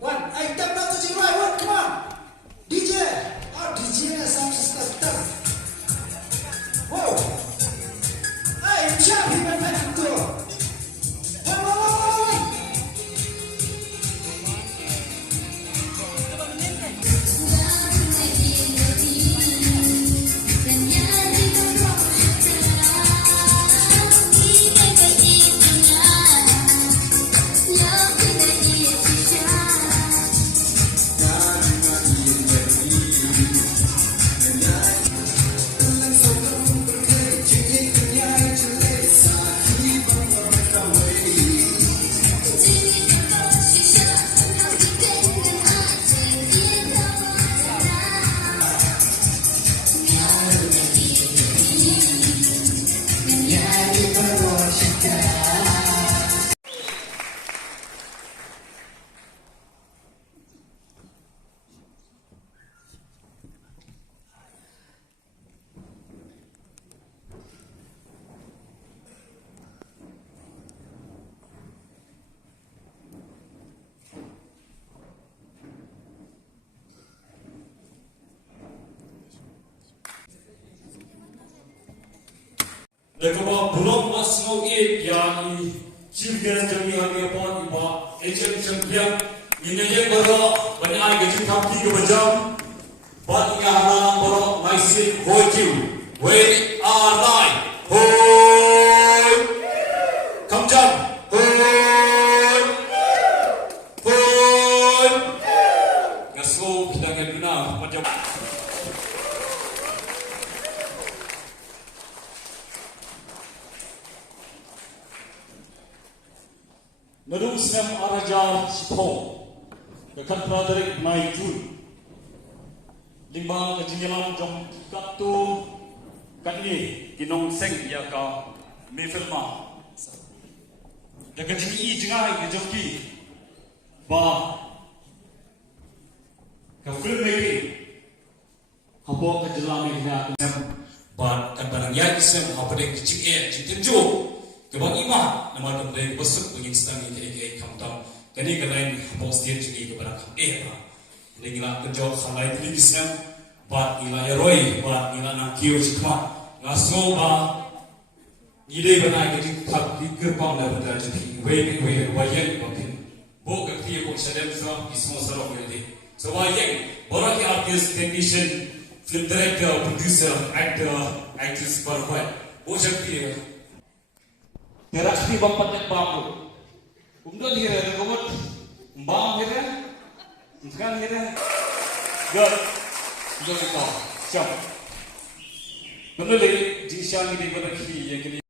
One. Hey, step down to the right. One. Come on. DJ. Oh, DJ sound system. Whoa. Hey, jump him and let him go. Whoa. Lekaba bulog masmo e yani chilgen jami hame pon iba echen champion inye baro banai gaji kapti ke bajam bat nga hana baro maisi hoikiu we are live hoi come jam hoi ngaso kita ngena macam Nadung Sem Araja Sipong Dekat Braderick Mai Jun Lima kejinyalan jom katu Kani Kinong Seng ya ka Mefilma Dekat jini jengai kejongki Ba Ka filmmaking Habo kejelami kena Ba kan barang ya Sem habo dek kecik Cintinjo Kebang imah nama dendai besuk bagi stang ini kamtam kini kalian bos dia jadi kepada kami ini gila kerja salai televisyen bat gila eroi bat gila nak kiu cikma ngaso ba ide benai jadi tak dikerbang dah betul jadi wei wayen bakin bo kerti bo sedem sa ismo sarok jadi so wayen borak artist technician film director producer actor actress berbuat bo jadi Terakti bampat bambu. Umdo ni hera robot bam hera. Sekarang hera. Good. Good call. Ciao. Benar lagi di siang ini berarti yang